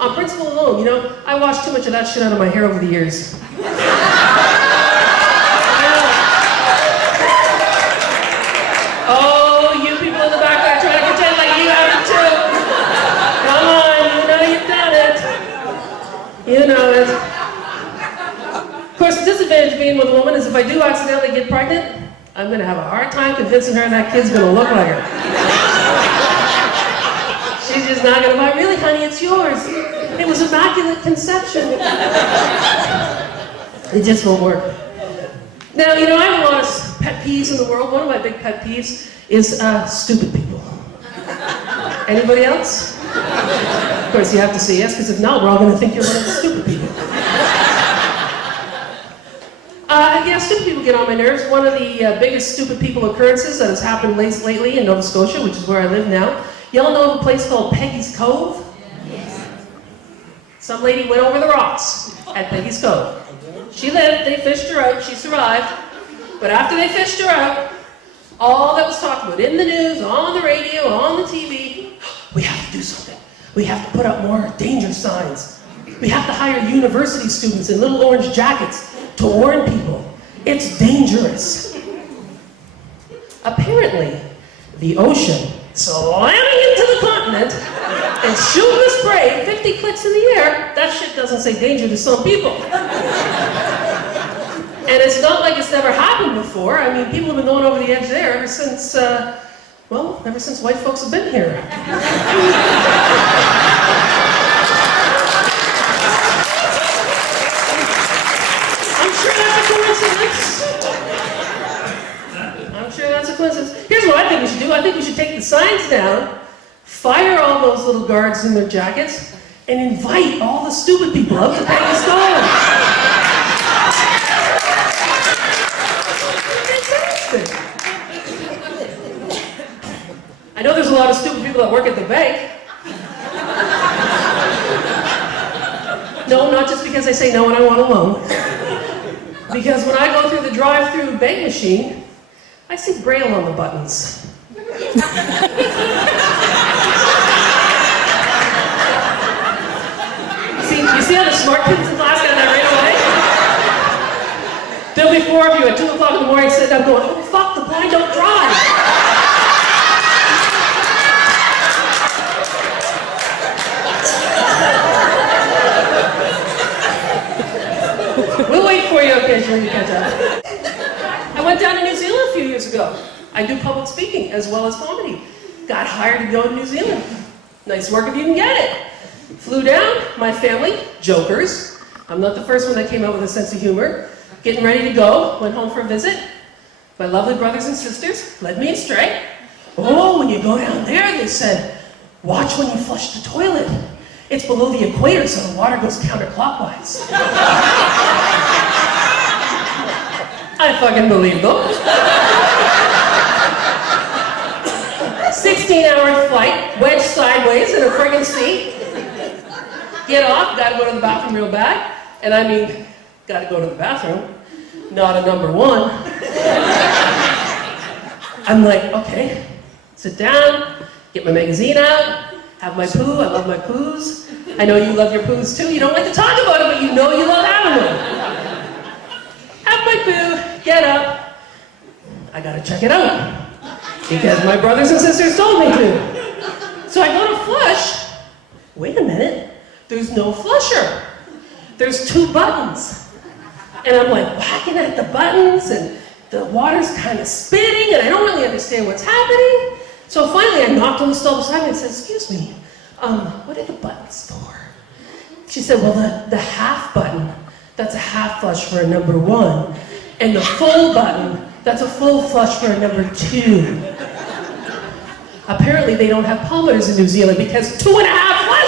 On principle alone, you know, I washed too much of that shit out of my hair over the years. Oh, you people in the back are trying to pretend like you have it too. Come on, you know you've done it. You know it. Of course, the disadvantage of being with a woman is if I do accidentally get pregnant, I'm going to have a hard time convincing her that kid's going to look like her. She's just not going to buy, really, honey, it's yours. It was immaculate conception. It just won't work. Now, you know, I have a lot of pet peeves in the world. One of my big pet peeves is stupid people. Anybody else? Of course, you have to say yes, because if not, we're all going to think you're one of the stupid people. Yeah, stupid people get on my nerves. One of the biggest stupid people occurrences that has happened lately in Nova Scotia, which is where I live now. Y'all know of a place called Peggy's Cove? Yes. Some lady went over the rocks at Peggy's Cove. She lived, they fished her out, she survived. But after they fished her out, all that was talked about in the news, on the radio, on the TV, we have to do something. We have to put up more danger signs. We have to hire university students in little orange jackets to warn people. It's dangerous. Apparently, the ocean slamming into the continent and shooting a spray 50 clicks in the air, that shit doesn't say danger to some people. And it's not like it's never happened before. I mean, people have been going over the edge there ever since, ever since white folks have been here. I'm sure that's a coincidence. I'm sure that's a coincidence. Here's what I think we should do. I think we should take the signs down, fire all those little guards in their jackets, and invite all the stupid people out to Peggy's Cove. I know there's a lot of stupid people that work at the bank. No, not just because I say no when I want a loan. Because when I go through the drive-through bank machine, I see Braille on the buttons. You see how the smart kids in class got that right away? There'll be 4 of you at 2 o'clock in the morning sitting up going, oh fuck, the blind don't drive. We'll wait for you occasionally to catch up. I went down to New Zealand a few years ago. I do public speaking as well as comedy. Got hired to go to New Zealand. Nice work if you can get it. Flew down, my family, jokers. I'm not the first one that came out with a sense of humor. Getting ready to go, went home for a visit. My lovely brothers and sisters led me astray. Oh, when you go down there, they said, watch when you flush the toilet. It's below the equator, so the water goes counterclockwise. I fucking believe them. 16-hour flight, wedged sideways in a friggin' seat. Get off, gotta go to the bathroom real bad. And I mean, gotta go to the bathroom, not a number 1. I'm like, okay, sit down, get my magazine out, have my poo, I love my poos. I know you love your poos too, you don't like to talk about it, but you know you love having them. Have my poo, get up, I gotta check it out. Because my brothers and sisters told me to. So I go to flush, wait a minute, there's no flusher. There's 2 buttons. And I'm like whacking at the buttons and the water's kind of spitting and I don't really understand what's happening. So finally I knocked on the stall beside me and said, excuse me, what are the buttons for? She said, well, the half button, that's a half flush for a number 1. And the full button, that's a full flush for a number 2. Apparently they don't have Palmaters in New Zealand because 2.5 flushes